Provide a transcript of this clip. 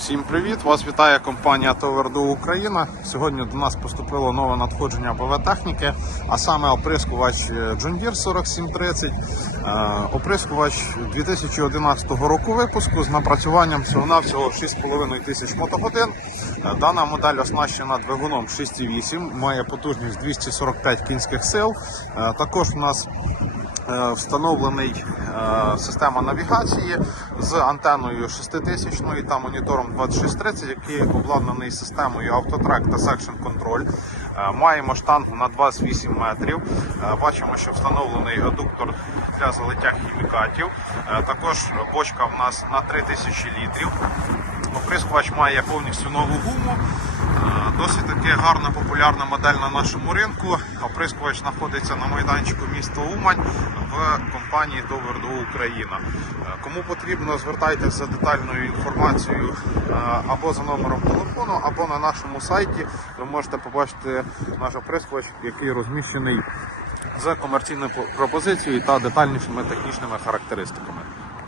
Всім привіт! Вас вітає компанія Товерду Україна. Сьогодні до нас поступило нове надходження БВ техніки, а саме оприскувач е, Deere 4730, е, оприскувач 2011 року випуску з напрацюванням всього-навсього 6,5 тисяч мотогодин. Е, Дана модель оснащена двигуном 6,8, має потужність 245 кінських сил. Також у нас встановлений е, система навігації з антеною 6000 та монітором 2630, який обладнаний системою автотрек та секшн контроль. Е, Маємо штангу на 28 метрів. Е, Бачимо, що встановлений адуктор для залиття хімікатів. Е, Також бочка в нас на 3000 літрів. Оприскувач має повністю нову гуму. Е, Досить таки гарна популярна модель на нашому ринку. Оприскувач знаходиться на майданчику міста Умань в компанії Доверду Україна. Е, Кому потрібно, звертайтеся за детальною інформацією е, або за номером телефону, або на нашому сайті. Ви можете побачити наш оприскувач, який розміщений з комерційною пропозицією та детальнішими технічними характеристиками.